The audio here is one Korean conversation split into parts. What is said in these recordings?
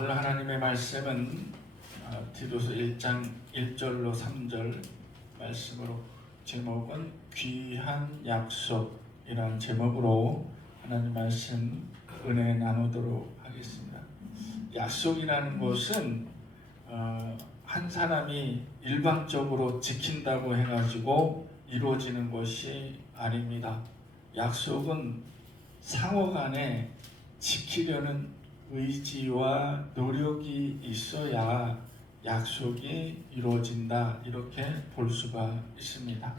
오늘 하나님의 말씀은 디도서 1장 1절로 3절 말씀으로 제목은 귀한 약속이라는 제목으로 하나님 말씀 은혜 나누도록 하겠습니다. 약속이라는 것은 한 사람이 일방적으로 지킨다고 해가지고 이루어지는 것이 아닙니다. 약속은 상호간에 지키려는 의지와 노력이 있어야 약속이 이루어진다, 이렇게 볼 수가 있습니다.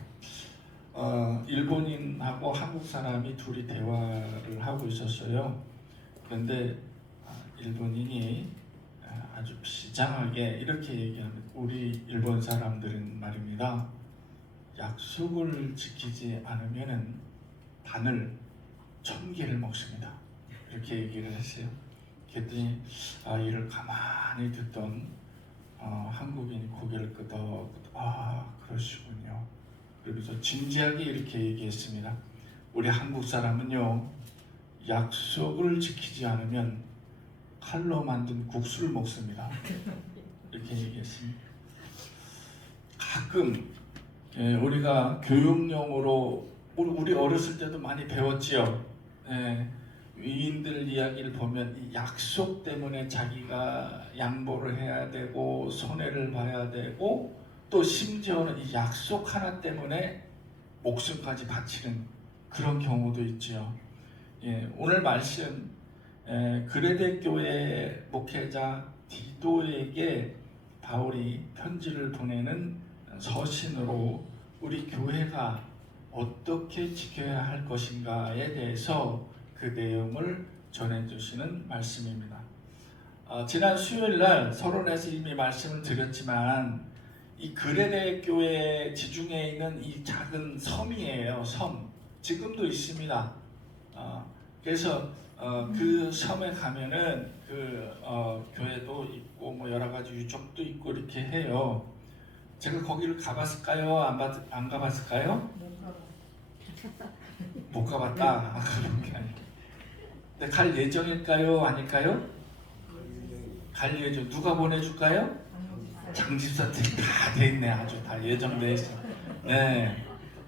일본인하고 한국 사람이 둘이 대화를 하고 있었어요. 그런데 일본인이 아주 비장하게 이렇게 얘기합니다. 우리 일본 사람들은 말입니다, 약속을 지키지 않으면 단을 1000개를 먹습니다. 이렇게 얘기를 했어요. 그랬더니 이를 가만히 듣던 한국인이 고개를 끄덕끄덕 그러시군요. 그러면서 진지하게 이렇게 얘기했습니다. 우리 한국 사람은요, 약속을 지키지 않으면 칼로 만든 국수를 먹습니다. 이렇게 얘기했습니다. 가끔 우리가 교육용으로 우리 어렸을 때도 많이 배웠지요. 위인들 이야기를 보면 이 약속 때문에 자기가 양보를 해야 되고 손해를 봐야 되고 또 심지어는 이 약속 하나 때문에 목숨까지 바치는 그런 경우도 있죠. 오늘 말씀 그레데 교회 목회자 디도에게 바울이 편지를 보내는 서신으로 우리 교회가 어떻게 지켜야 할 것인가에 대해서 그 내용을 전해주시는 말씀입니다. 지난 수요일날 서론에서 이미 말씀을 드렸지만 이 그레데 교회 지중해에 있는 이 작은 섬이에요. 섬. 지금도 있습니다. 그래서 그 섬에 가면은 그 교회도 있고 뭐 여러 가지 유적도 있고 이렇게 해요. 제가 거기를 가봤을까요? 안 가봤을까요? 못 가봤다. 그런 게 아니에요. 근데 갈 예정일까요? 아닐까요? 갈 예정. 누가 보내줄까요? 장집사 다 돼 있네. 아주 다 예정돼 있어. 네,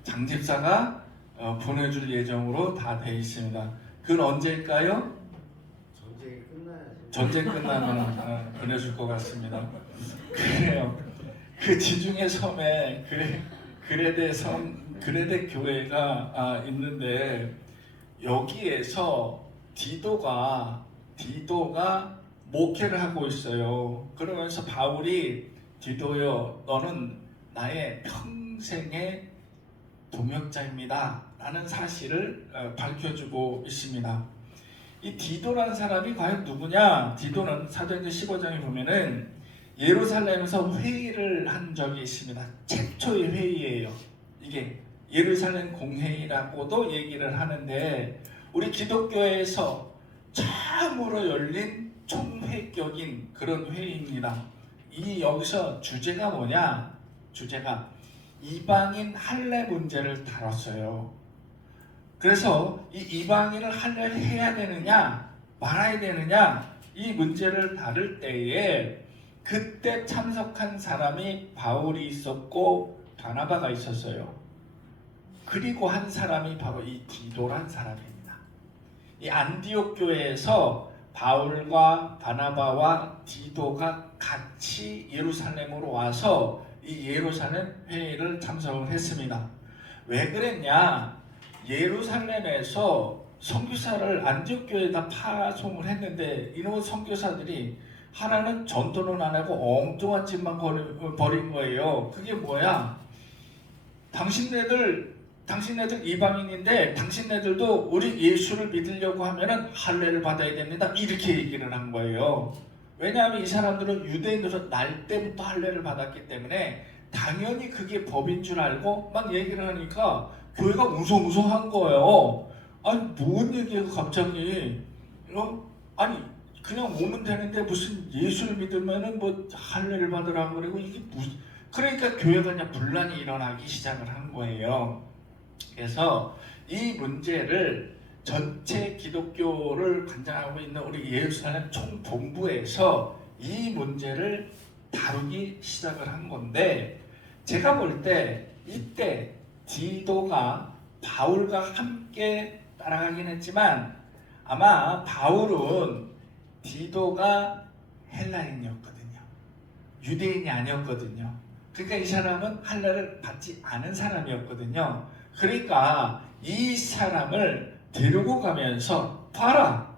장집사가 보내줄 예정으로 다 돼 있습니다. 그건 언제일까요? 전쟁이 끝나면 보내줄 것 같습니다. 그래요. 그 지중해 섬에 그레데 교회가 있는데 여기에서 디도가 목회를 하고 있어요. 그러면서 바울이 디도여, 너는 나의 평생의 동역자입니다 라는 사실을 밝혀주고 있습니다. 이 디도라는 사람이 과연 누구냐? 디도는 사도행전 15장에 보면은 예루살렘에서 회의를 한 적이 있습니다. 최초의 회의예요. 이게 예루살렘 공회의라고도 얘기를 하는데 우리 기독교에서 처음으로 열린 총회격인 그런 회의입니다. 여기서 주제가 뭐냐? 주제가 이방인 할례 문제를 다뤘어요. 그래서 이 이방인을 할례를 해야 되느냐 말아야 되느냐 이 문제를 다룰 때에 그때 참석한 사람이 바울이 있었고 바나바가 있었어요. 그리고 한 사람이 바로 이 디도란 사람입니다. 이 안디옥 교회에서 바울과 바나바와 디도가 같이 예루살렘으로 와서 이 예루살렘 회의를 참석을 했습니다. 왜 그랬냐? 예루살렘에서 선교사를 안디옥 교회에다 파송을 했는데 이놈의 선교사들이 하나는 전도는 안 하고 엉뚱한 짓만 벌인 거예요. 그게 뭐야? 당신네들 이방인인데 당신네들도 우리 예수를 믿으려고 하면은 할례를 받아야 됩니다. 이렇게 얘기를 한 거예요. 왜냐하면 이 사람들은 유대인으로서 날 때부터 할례를 받았기 때문에 당연히 그게 법인 줄 알고 막 얘기를 하니까 교회가 웅성웅성한 거예요. 아니 뭔 얘기예요 갑자기? 아니 그냥 오면 되는데 무슨 예수를 믿으면은 뭐 할례를 받으라고 그러고 이게 무슨? 그러니까 교회가 그냥 분란이 일어나기 시작을 한 거예요. 그래서 이 문제를 전체 기독교를 관장하고 있는 우리 예루살렘 총본부에서 이 문제를 다루기 시작을 한 건데, 제가 볼 때 이때 디도가 바울과 함께 따라가긴 했지만 아마 바울은 디도가 헬라인이었거든요. 유대인이 아니었거든요. 그러니까 이 사람은 할례를 받지 않은 사람이었거든요. 그러니까 이 사람을 데리고 가면서 봐라,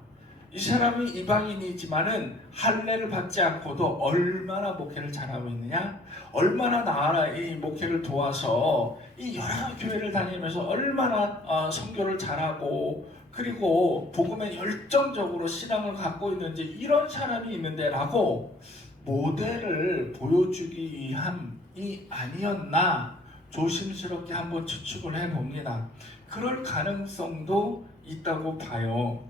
이 사람이 이방인이지만은 할례를 받지 않고도 얼마나 목회를 잘하고 있느냐, 얼마나 나아라 이 목회를 도와서 이 여러 교회를 다니면서 얼마나 선교를 잘하고 그리고 복음에 열정적으로 신앙을 갖고 있는지, 이런 사람이 있는데 라고 모델을 보여주기 위함이 아니었나 조심스럽게 한번 추측을 해봅니다. 그럴 가능성도 있다고 봐요.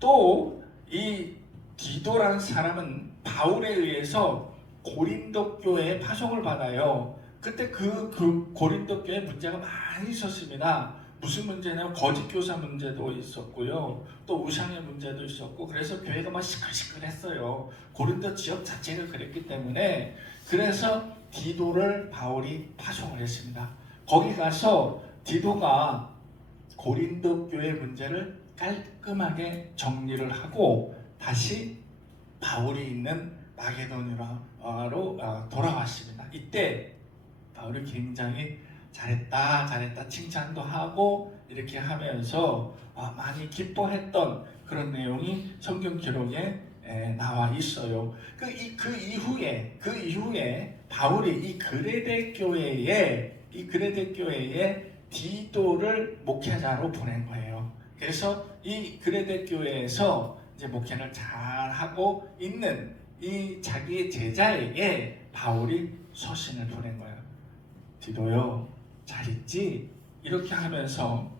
또 이 디도라는 사람은 바울에 의해서 고린도 교회에 파송을 받아요. 그때 그 고린도 교회에 문제가 많이 있었습니다. 무슨 문제냐면 거짓 교사 문제도 있었고요, 또 우상의 문제도 있었고, 그래서 교회가 막 시끌시끌했어요. 고린도 지역 자체가 그랬기 때문에. 그래서 디도를 바울이 파송을 했습니다. 거기 가서 디도가 고린도 교회 문제를 깔끔하게 정리를 하고 다시 바울이 있는 마게도니아로 돌아왔습니다. 이때 바울이 굉장히 잘했다 칭찬도 하고 이렇게 하면서 많이 기뻐했던 그런 내용이 성경 기록에 나와 있어요. 그 이후에 바울이 이 그레데 교회에 디도를 목회자로 보낸 거예요. 그래서 이 그레데 교회에서 이제 목회를 잘 하고 있는 이 자기의 제자에게 바울이 서신을 보낸 거예요. 디도요, 잘 있지? 이렇게 하면서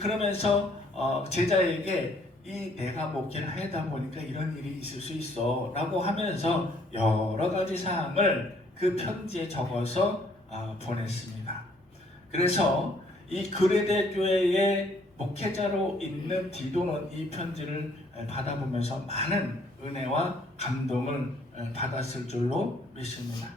그러면서 제자에게 내가 목회를 하다 보니까 이런 일이 있을 수 있어 라고 하면서 여러 가지 사항을 그 편지에 적어서 보냈습니다. 그래서 이 그레데 교회의 목회자로 있는 디도는 이 편지를 받아보면서 많은 은혜와 감동을 받았을 줄로 믿습니다.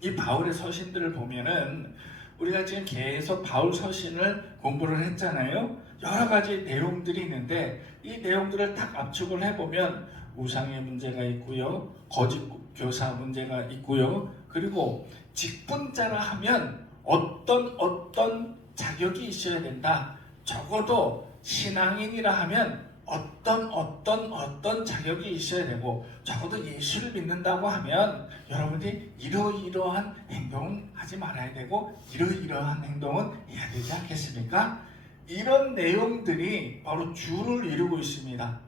이 바울의 서신들을 보면은 우리가 지금 계속 바울 서신을 공부를 했잖아요. 여러 가지 내용들이 있는데 이 내용들을 딱 압축을 해보면 우상의 문제가 있고요, 거짓 교사 문제가 있고요, 그리고 직분자라 하면 어떤 자격이 있어야 된다. 적어도 신앙인이라 하면 어떤 자격이 있어야 되고, 적어도 예수를 믿는다고 하면 여러분들이 이러이러한 행동은 하지 말아야 되고 이러이러한 행동은 해야 되지 않겠습니까? 이런 내용들이 바로 주를 이루고 있습니다.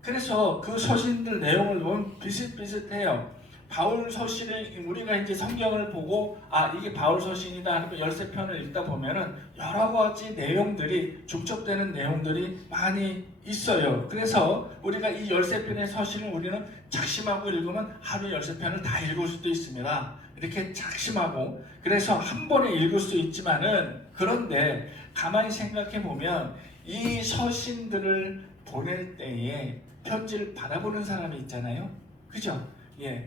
그래서 그 서신들 내용을 보면 비슷비슷해요. 바울 서신을 우리가 이제 성경을 보고 이게 바울 서신이다 하고 13편을 읽다 보면은 여러 가지 내용들이 중첩되는 내용들이 많이 있어요. 그래서 우리가 이 13편의 서신을 우리는 작심하고 읽으면 하루 13편을 다 읽을 수도 있습니다. 이렇게 작심하고, 그래서 한 번에 읽을 수 있지만은, 그런데 가만히 생각해 보면 이 서신들을 보낼 때에 편지를 받아보는 사람이 있잖아요. 그죠?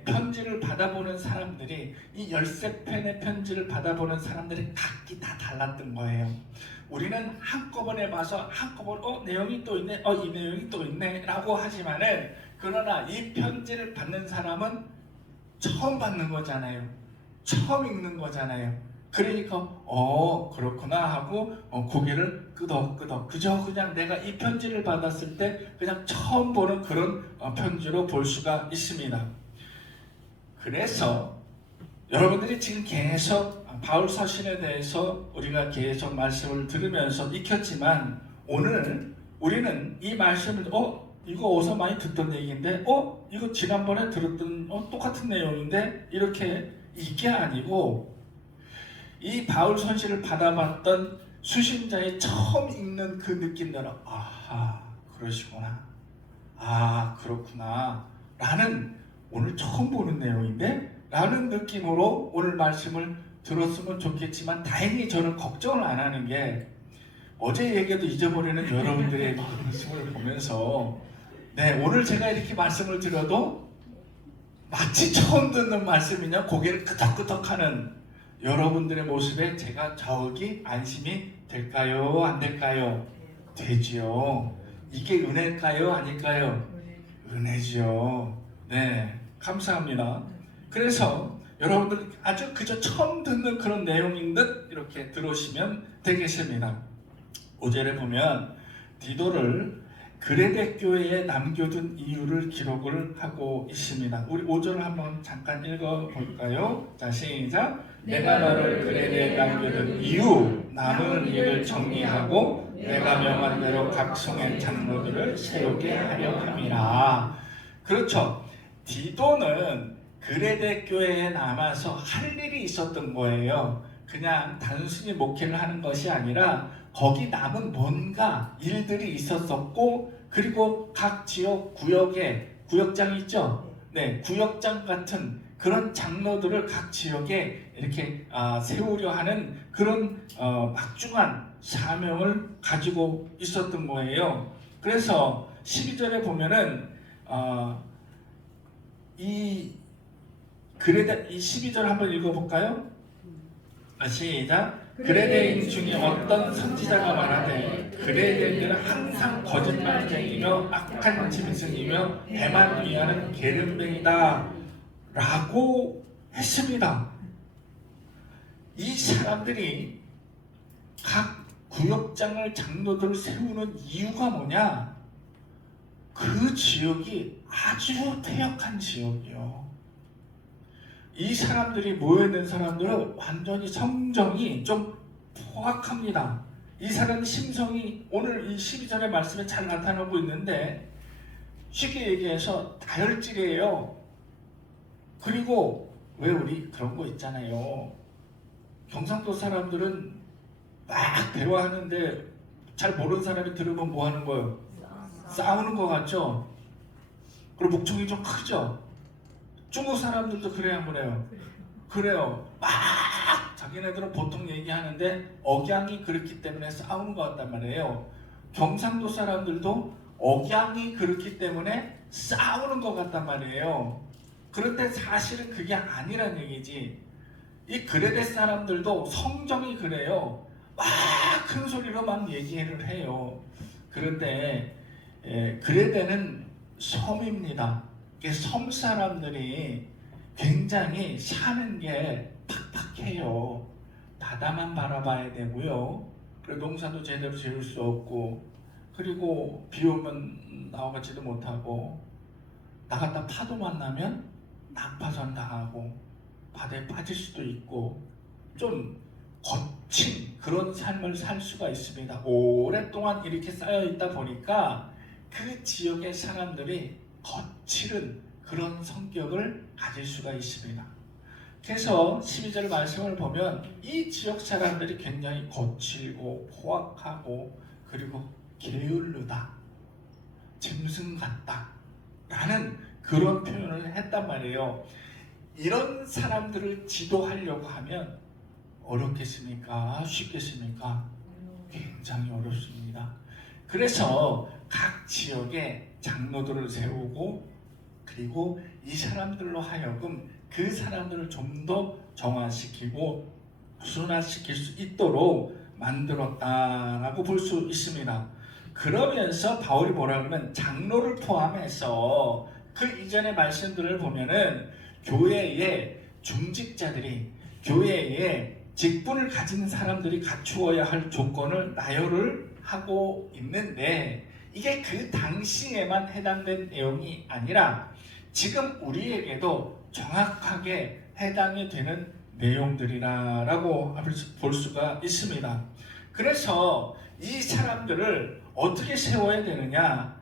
편지를 받아보는 사람들이, 이 13편의 편지를 받아보는 사람들이 각기 다 달랐던 거예요. 우리는 한꺼번에 봐서 한꺼번에 내용이 또 있네, 이 내용이 또 있네 라고 하지만은, 그러나 이 편지를 받는 사람은 처음 받는 거잖아요. 처음 읽는 거잖아요. 그러니까 그렇구나 하고 고개를 끄덕끄덕, 그저 그냥 내가 이 편지를 받았을 때 그냥 처음 보는 그런 편지로 볼 수가 있습니다. 그래서 여러분들이 지금 계속 바울 서신에 대해서 우리가 계속 말씀을 들으면서 익혔지만, 오늘 우리는 이 말씀을 이거 어디서 많이 듣던 얘기인데 이거 지난번에 들었던 똑같은 내용인데, 이렇게 이게 아니고 이 바울 서신을 받아봤던 수신자의 처음 읽는 그 느낌대로 그러시구나, 그렇구나 라는, 오늘 처음 보는 내용인데 라는 느낌으로 오늘 말씀을 들었으면 좋겠지만, 다행히 저는 걱정을 안 하는 게, 어제 얘기도 잊어버리는 여러분들의 모습을 보면서 오늘 제가 이렇게 말씀을 드려도 마치 처음 듣는 말씀이냐 고개를 끄덕끄덕하는 여러분들의 모습에 제가 저기 안심이 될까요? 안 될까요? 되지요. 이게 은혜일까요? 아닐까요? 은혜죠. 네, 감사합니다. 그래서 여러분들 아주 그저 처음 듣는 그런 내용인 듯 이렇게 들어오시면 되겠습니다. 5절에 보면 디도를 그레데 교회에 남겨둔 이유를 기록을 하고 있습니다. 우리 5절 한번 잠깐 읽어볼까요? 자, 시작. 내가 너를 그레데에 남겨둔 이유, 남은 일을 정리하고 내가 명한 대로 각 성의 장로들을 세우게 하려 함이라. 그렇죠. 디도는 그레데 교회에 남아서 할 일이 있었던 거예요. 그냥 단순히 목회를 하는 것이 아니라 거기 남은 뭔가 일들이 있었었고, 그리고 각 지역 구역에 구역장이 있죠. 네, 구역장 같은 그런 장로들을 각 지역에 이렇게 세우려 하는 그런 막중한 사명을 가지고 있었던 거예요. 그래서 12절에 보면은 이 12절 한번 읽어볼까요? 시작. 그레데인 중에 어떤 선지자가 말하되 그레데인들은 항상 거짓말쟁이며 악한 짐승이며 배만 위하는 게으름뱅이다 라고 했습니다. 이 사람들이 각 구역장을 장로들을 세우는 이유가 뭐냐? 그 지역이 아주 퇴역한 지역이요. 이 사람들이 모여있는 사람들은 완전히 성정이 좀 포악합니다. 이 사람 심성이 오늘 이 12절의 말씀에 잘 나타나고 있는데, 쉽게 얘기해서 다혈질이에요. 그리고 왜 우리 그런 거 있잖아요. 경상도 사람들은 막 대화하는데 잘 모르는 사람이 들으면 뭐 하는 거예요? 싸우는 거 같죠? 그리고 목청이 좀 크죠? 중국 사람들도 그래야 뭐래요? 그래요. 막 자기네들은 보통 얘기하는데 억양이 그렇기 때문에 싸우는 것 같단 말이에요. 경상도 사람들도 억양이 그렇기 때문에 싸우는 것 같단 말이에요. 그런데 사실은 그게 아니란 얘기지. 이 그레데 사람들도 성정이 그래요. 막 큰 소리로 막 얘기를 해요. 그런데 그레데는 섬입니다. 섬 사람들이 굉장히 사는 게 팍팍해요. 바다만 바라봐야 되고요. 그리고 농사도 제대로 지을 수 없고, 그리고 비 오면 나와가지도 못하고, 나갔다 파도 만나면 난파선 당하고 바다에 빠질 수도 있고, 좀 거친 그런 삶을 살 수가 있습니다. 오랫동안 이렇게 쌓여 있다 보니까 그 지역의 사람들이 거칠은 그런 성격을 가질 수가 있습니다. 그래서 12절 말씀을 보면 이 지역 사람들이 굉장히 거칠고 포악하고 그리고 게을르다, 짐승 같다 라는 그런 표현을 했단 말이에요. 이런 사람들을 지도하려고 하면 어렵겠습니까? 쉽겠습니까? 굉장히 어렵습니다. 그래서 각 지역에 장로들을 세우고, 그리고 이 사람들로 하여금 그 사람들을 좀 더 정화시키고 순화시킬 수 있도록 만들었다라고 볼 수 있습니다. 그러면서 바울이 뭐라 그러면 장로를 포함해서 그 이전의 말씀들을 보면은 교회의 중직자들이, 교회의 직분을 가진 사람들이 갖추어야 할 조건을 나열을 하고 있는데, 이게 그 당시에만 해당된 내용이 아니라 지금 우리에게도 정확하게 해당이 되는 내용들이라고 볼 수가 있습니다. 그래서 이 사람들을 어떻게 세워야 되느냐?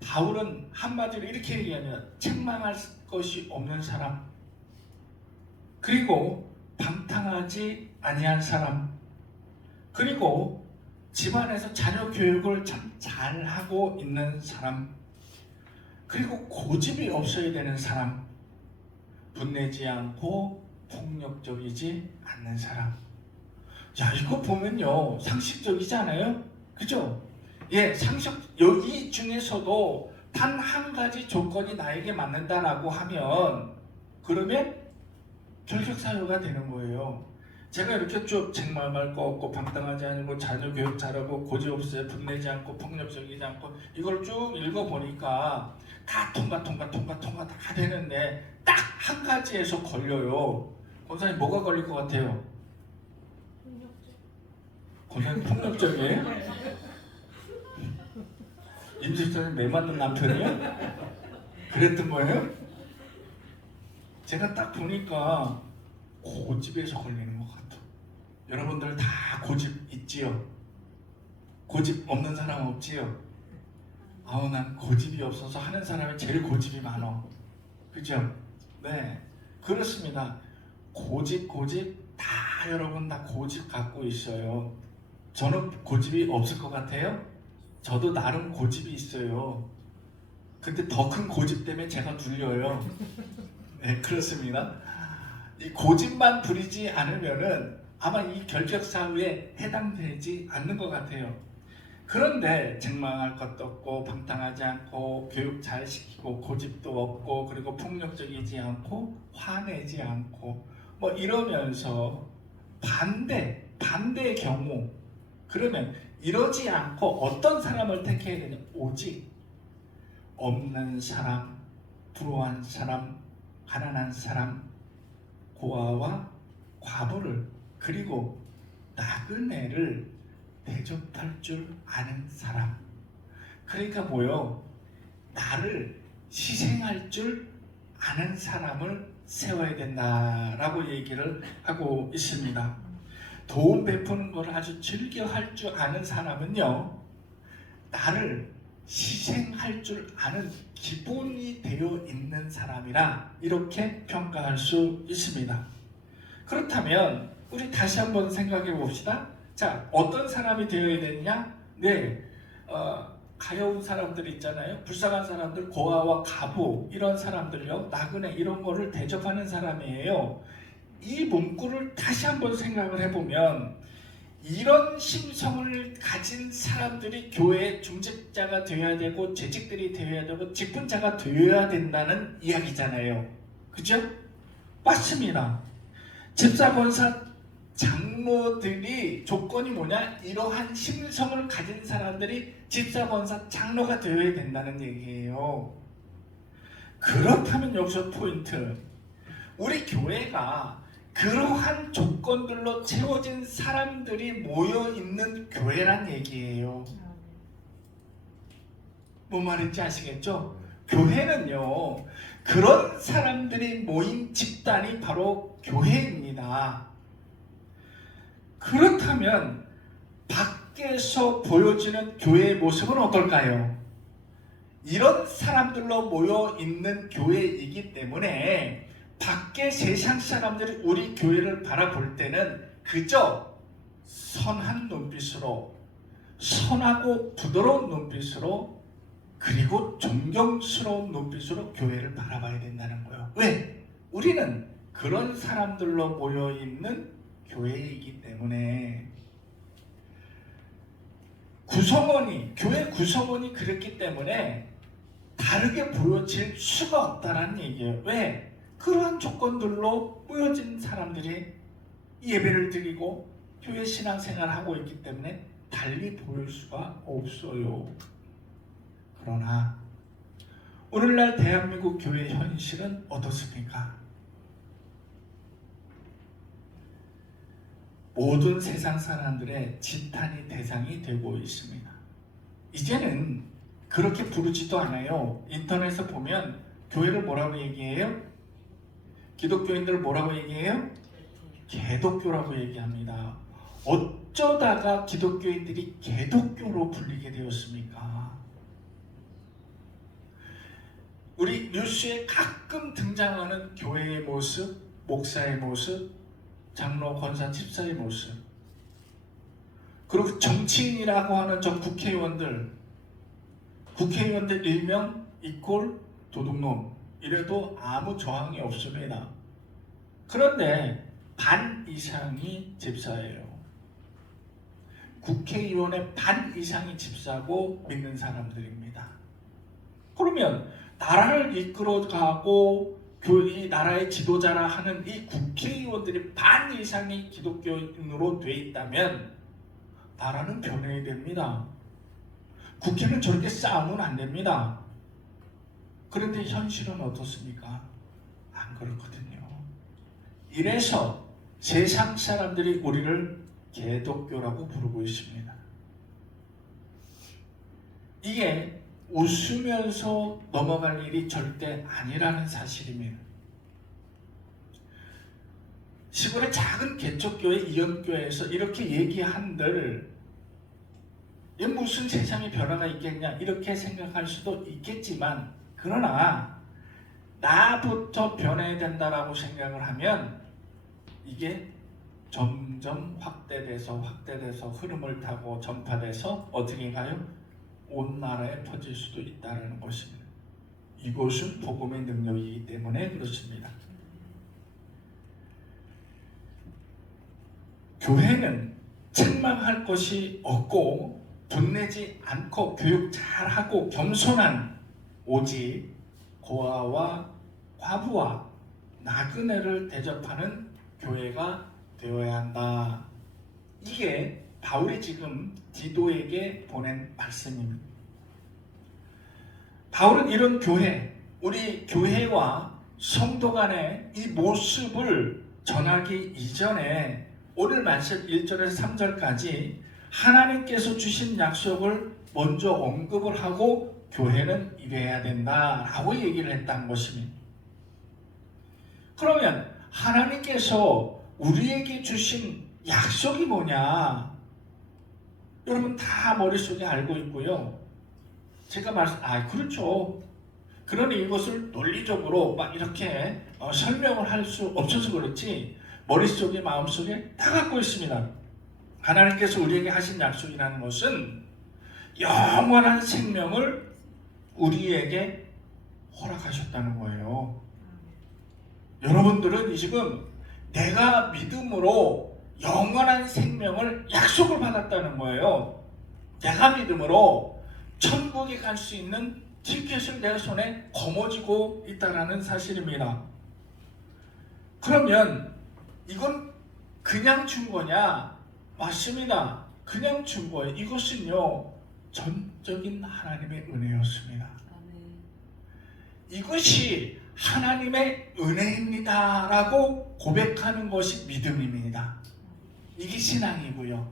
바울은 한마디로 이렇게 얘기하면 책망할 것이 없는 사람, 그리고 방탕하지 아니한 사람, 그리고 집안에서 자녀 교육을 참 잘하고 있는 사람, 그리고 고집이 없어야 되는 사람, 분내지 않고 폭력적이지 않는 사람. 야, 이거 보면요, 상식적이지 않아요? 그죠? 예, 이 중에서도 단 한 가지 조건이 나에게 맞는다라고 하면, 그러면 결격 사유가 되는 거예요. 제가 이렇게 쭉 책망할 거 없고, 방탕하지 않고, 자녀 교육 잘하고, 고집 없어요, 분내지 않고, 폭력적이지 않고, 이걸 쭉 읽어보니까 다 통과 다 되는데 딱 한 가지에서 걸려요. 권사님 뭐가 걸릴 것 같아요? 권사님 폭력적이에요? 임직선님 매 맞는 남편이요? 그랬던 거예요? 제가 딱 보니까 고집에서 걸리는 것 같아. 여러분들 다 고집 있지요? 고집 없는 사람 없지요? 아우, 난 고집이 없어서 하는 사람이 제일 고집이 많어. 그죠? 네, 그렇습니다. 고집 다 여러분 다 고집 갖고 있어요. 저는 고집이 없을 것 같아요? 저도 나름 고집이 있어요. 근데 더 큰 고집 때문에 제가 눌려요. 네, 그렇습니다. 이 고집만 부리지 않으면은 아마 이 결격 사유에 해당되지 않는 것 같아요. 그런데 책망할 것도 없고, 방탕하지 않고, 교육 잘 시키고, 고집도 없고, 그리고 폭력적이지 않고, 화내지 않고, 뭐 이러면서 반대의 경우, 그러면 이러지 않고 어떤 사람을 택해야 되냐? 오직 없는 사람, 불우한 사람, 가난한 사람, 고아와 과부를, 그리고 나그네를 대접할 줄 아는 사람. 그러니까 뭐요? 나를 희생할 줄 아는 사람을 세워야 된다라고 얘기를 하고 있습니다. 도움 베푸는 걸 아주 즐겨 할 줄 아는 사람은요, 나를 희생할 줄 아는 기본이 되어 있는 사람이라 이렇게 평가할 수 있습니다. 그렇다면 우리 다시 한번 생각해 봅시다. 자, 어떤 사람이 되어야 되느냐? 네, 가여운 사람들 있잖아요. 불쌍한 사람들, 고아와 과부, 이런 사람들요, 나그네 이런 거를 대접하는 사람이에요. 이 문구를 다시 한번 생각을 해보면, 이런 심성을 가진 사람들이 교회의 중직자가 되어야 되고, 재직들이 되어야 되고, 직분자가 되어야 된다는 이야기잖아요. 그죠? 맞습니다. 집사, 권사, 장로들이 조건이 뭐냐? 이러한 심성을 가진 사람들이 집사, 권사, 장로가 되어야 된다는 얘기예요. 그렇다면 여기서 포인트, 우리 교회가 그러한 조건들로 채워진 사람들이 모여있는 교회란 얘기예요. 뭔 말인지 아시겠죠? 교회는요, 그런 사람들이 모인 집단이 바로 교회입니다. 그렇다면 밖에서 보여지는 교회의 모습은 어떨까요? 이런 사람들로 모여 있는 교회이기 때문에 밖에 세상 사람들이 우리 교회를 바라볼 때는 그저 선한 눈빛으로, 선하고 부드러운 눈빛으로, 그리고 존경스러운 눈빛으로 교회를 바라봐야 된다는 거예요. 왜? 우리는 그런 사람들로 모여 있는 교회이기 때문에. 교회 구성원이 그랬기 때문에 다르게 보여질 수가 없다는 얘기예요. 왜? 그러한 조건들로 모여진 사람들이 예배를 드리고 교회 신앙생활을 하고 있기 때문에 달리 보일 수가 없어요. 그러나 오늘날 대한민국 교회 현실은 어떻습니까? 모든 세상 사람들의 지탄이 대상이 되고 있습니다. 이제는 그렇게 부르지도 않아요. 인터넷에 보면 교회를 뭐라고 얘기해요? 기독교인들을 뭐라고 얘기해요? 개독교라고 얘기합니다. 어쩌다가 기독교인들이 개독교로 불리게 되었습니까? 우리 뉴스에 가끔 등장하는 교회의 모습, 목사의 모습, 장로, 권사, 집사의 모습, 그리고 정치인이라고 하는 저 국회의원들 일명 이꼴 도둑놈, 이래도 아무 저항이 없습니다. 그런데 반 이상이 집사예요. 국회의원의 반 이상이 집사고 믿는 사람들입니다. 그러면 나라를 이끌어가고 이 나라의 지도자라 하는 이 국회의원들이 반 이상이 기독교인으로 돼 있다면 나라는 변해야 됩니다. 국회는 저렇게 싸우면 안 됩니다. 그런데 현실은 어떻습니까? 안 그렇거든요. 이래서 세상 사람들이 우리를 개독교라고 부르고 있습니다. 이게 웃으면서 넘어갈 일이 절대 아니라는 사실입니다. 시골의 작은 개척교회 이연교회에서 이렇게 얘기한들 이게 무슨 세상에 변화가 있겠냐 이렇게 생각할 수도 있겠지만, 그러나 나부터 변해야 된다라고 생각을 하면 이게 점점 확대돼서 흐름을 타고 전파돼서 어떻게 가요? 온 나라에 퍼질 수도 있다는 것입니다. 이것은 복음의 능력이기 때문에 그렇습니다. 교회는 책망할 것이 없고 돈 내지 않고 교육 잘하고 겸손한 오직 고아와 과부와 나그네를 대접하는 교회가 되어야 한다. 이게 바울이 지금 디도에게 보낸 말씀입니다. 바울은 이런 교회, 우리 교회와 성도 간의 이 모습을 전하기 이전에 오늘 말씀 1절에서 3절까지 하나님께서 주신 약속을 먼저 언급을 하고 교회는 이래야 된다라고 얘기를 했다는 것입니다. 그러면 하나님께서 우리에게 주신 약속이 뭐냐? 여러분 다 머릿속에 알고 있고요. 제가 그렇죠. 그러니 이것을 논리적으로 막 이렇게 설명을 할 수 없어서 그렇지 머릿속에 마음속에 다 갖고 있습니다. 하나님께서 우리에게 하신 약속이라는 것은 영원한 생명을 우리에게 허락하셨다는 거예요. 여러분들은 지금 내가 믿음으로 영원한 생명을 약속을 받았다는 거예요. 내가 믿음으로 천국에 갈 수 있는 티켓을 내 손에 거머쥐고 있다는 사실입니다. 그러면 이건 그냥 준 거냐? 맞습니다. 그냥 준 거예요. 이것은요 전적인 하나님의 은혜였습니다. 이것이 하나님의 은혜입니다 라고 고백하는 것이 믿음입니다. 이게 신앙이고요.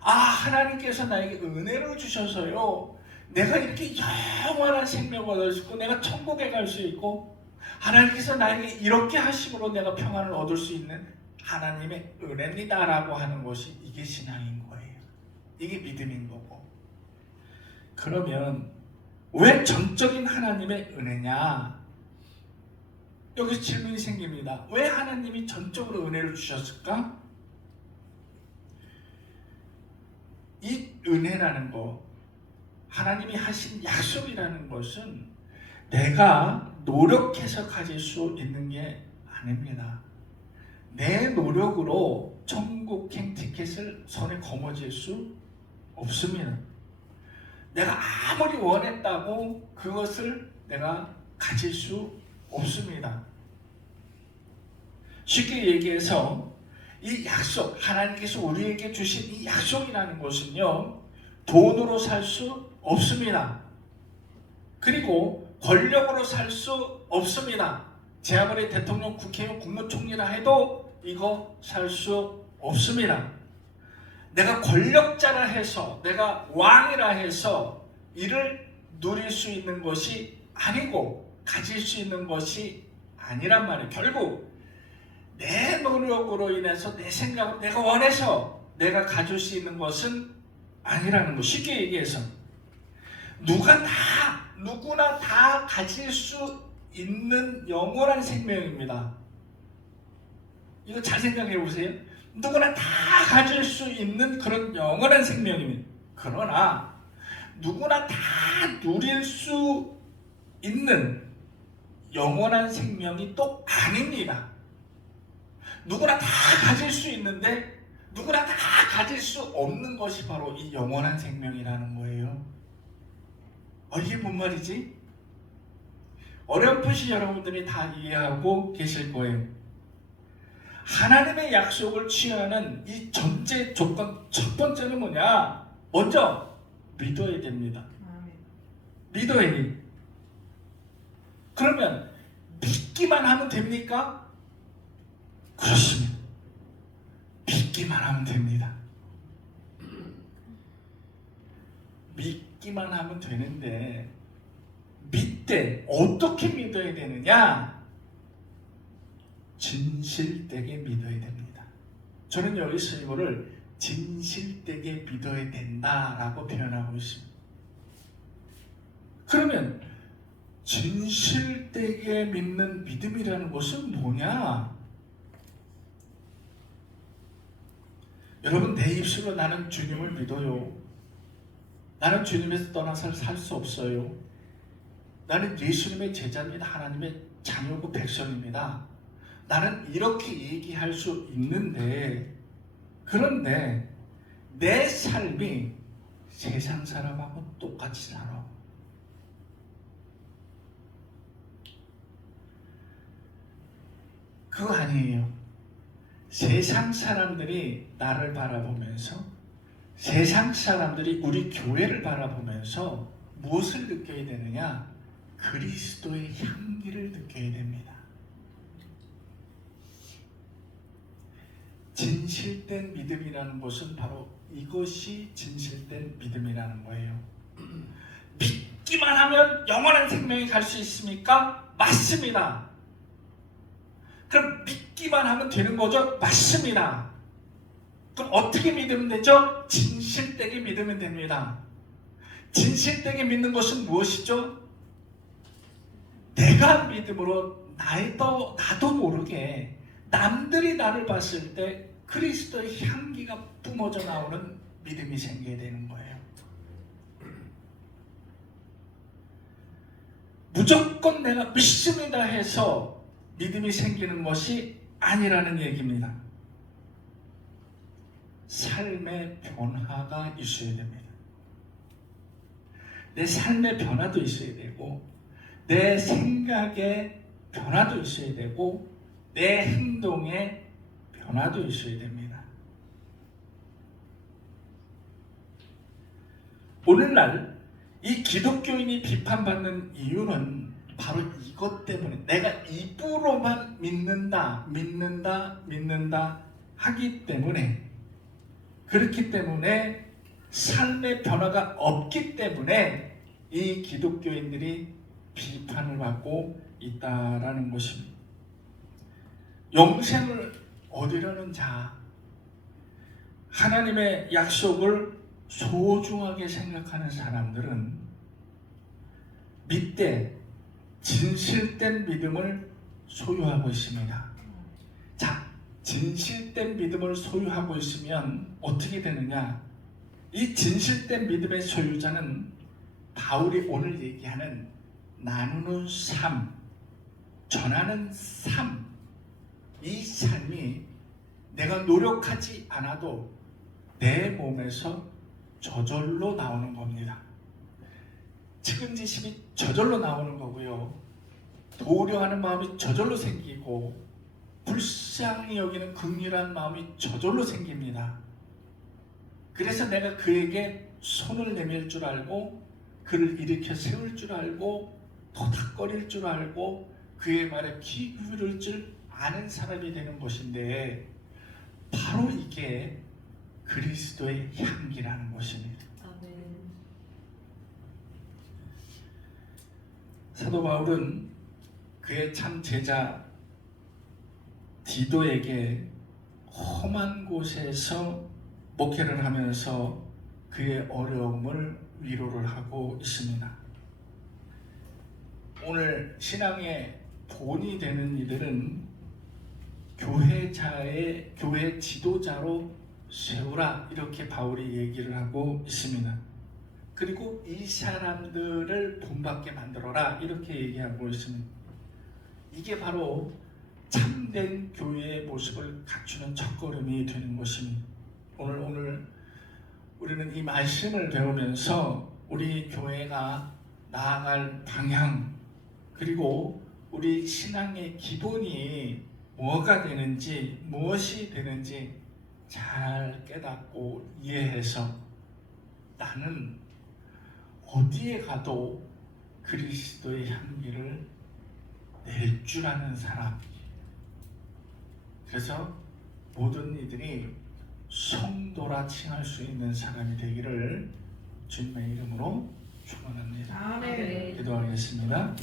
하나님께서 나에게 은혜를 주셔서요 내가 이렇게 영원한 생명을 얻을 수 있고 내가 천국에 갈 수 있고 하나님께서 나에게 이렇게 하심으로 내가 평안을 얻을 수 있는 하나님의 은혜입니다 라고 하는 것이 이게 신앙인 거예요. 이게 믿음인 거고. 그러면 왜 전적인 하나님의 은혜냐? 여기서 질문이 생깁니다. 왜 하나님이 전적으로 은혜를 주셨을까? 이 은혜라는 거, 하나님이 하신 약속이라는 것은 내가 노력해서 가질 수 있는 게 아닙니다. 내 노력으로 천국행 티켓을 손에 거머쥘 수 없습니다. 내가 아무리 원했다고 그것을 내가 가질 수 없습니다. 쉽게 얘기해서 이 약속, 하나님께서 우리에게 주신 이 약속이라는 것은요 돈으로 살 수 없습니다. 그리고 권력으로 살 수 없습니다. 제 아무리 대통령, 국회의원, 국무총리라 해도 이거 살 수 없습니다. 내가 권력자라 해서, 내가 왕이라 해서 이를 누릴 수 있는 것이 아니고 가질 수 있는 것이 아니란 말이에요. 결국 내 노력으로 인해서 내 생각, 내가 원해서 내가 가질 수 있는 것은 아니라는 거. 쉽게 얘기해서 누구나 다 가질 수 있는 영원한 생명입니다. 이거 잘 생각해 보세요. 누구나 다 가질 수 있는 그런 영원한 생명입니다. 그러나 누구나 다 누릴 수 있는 영원한 생명이 또 아닙니다. 누구나 다 가질 수 있는데 누구나 다 가질 수 없는 것이 바로 이 영원한 생명이라는 거예요. 이게 뭔 말이지? 어렴풋이 여러분들이 다 이해하고 계실 거예요. 하나님의 약속을 취하는 이 전제 조건 첫 번째는 뭐냐? 먼저 믿어야 됩니다. 믿어야 돼. 그러면 믿기만 하면 됩니까? 그렇습니다. 믿기만 하면 됩니다. 믿기만 하면 되는데 믿되 어떻게 믿어야 되느냐? 진실되게 믿어야 됩니다. 저는 여기서 이거를 진실되게 믿어야 된다라고 표현하고 있습니다. 그러면 진실되게 믿는 믿음이라는 것은 뭐냐? 여러분, 내 입술로 나는 주님을 믿어요. 나는 주님에서 떠나서 살 수 없어요. 나는 예수님의 제자입니다. 하나님의 자녀고 백성입니다. 나는 이렇게 얘기할 수 있는데, 그런데 내 삶이 세상 사람하고 똑같이 살아. 그거 아니에요. 세상 사람들이 나를 바라보면서, 세상 사람들이 우리 교회를 바라보면서 무엇을 느껴야 되느냐? 그리스도의 향기를 느껴야 됩니다. 진실된 믿음이라는 것은 바로 이것이 진실된 믿음이라는 거예요. 믿기만 하면 영원한 생명에 갈 수 있습니까? 맞습니다. 그럼 믿기만 하면 되는 거죠? 맞습니다. 그럼 어떻게 믿으면 되죠? 진실되게 믿으면 됩니다. 진실되게 믿는 것은 무엇이죠? 내가 믿음으로 나도 모르게 남들이 나를 봤을 때 그리스도의 향기가 뿜어져 나오는 믿음이 생겨야 되는 거예요. 무조건 내가 믿습니다 해서 믿음이 생기는 것이 아니라는 얘기입니다. 삶의 변화가 있어야 됩니다. 내 삶의 변화도 있어야 되고, 내 생각의 변화도 있어야 되고, 내 행동의 변화도 있어야 됩니다. 오늘날 이 기독교인이 비판받는 이유는 바로 이것 때문에, 내가 입으로만 믿는다 하기 때문에, 그렇기 때문에 삶의 변화가 없기 때문에 이 기독교인들이 비판을 받고 있다라는 것입니다. 영생을 얻으려는 자, 하나님의 약속을 소중하게 생각하는 사람들은 믿되 진실된 믿음을 소유하고 있습니다. 자, 진실된 믿음을 소유하고 있으면 어떻게 되느냐? 이 진실된 믿음의 소유자는 바울이 오늘 얘기하는 나누는 삶, 전하는 삶, 이 삶이 내가 노력하지 않아도 내 몸에서 저절로 나오는 겁니다. 측은지심이 저절로 나오는 거고요. 도우려 하는 마음이 저절로 생기고, 불쌍히 여기는 긍휼한 마음이 저절로 생깁니다. 그래서 내가 그에게 손을 내밀 줄 알고, 그를 일으켜 세울 줄 알고, 토닥거릴 줄 알고, 그의 말에 귀 기울일 줄 아는 사람이 되는 것인데, 바로 이게 그리스도의 향기라는 것입니다. 사도 바울은 그의 참 제자 디도에게 험한 곳에서 목회를 하면서 그의 어려움을 위로를 하고 있습니다. 오늘 신앙의 본이 되는 이들은 교회 지도자로 세우라, 이렇게 바울이 얘기를 하고 있습니다. 그리고 이 사람들을 본받게 만들어라, 이렇게 얘기하고 있습니다. 이게 바로 참된 교회의 모습을 갖추는 첫걸음이 되는 것입니다. 오늘 우리는 이 말씀을 배우면서 우리 교회가 나아갈 방향, 그리고 우리 신앙의 기본이 뭐가 되는지, 무엇이 되는지 잘 깨닫고 이해해서 나는 어디에 가도 그리스도의 향기를 낼 줄 아는 사람. 그래서 모든 이들이 성도라 칭할 수 있는 사람이 되기를 주님의 이름으로 축원합니다. 아멘. 기도하겠습니다.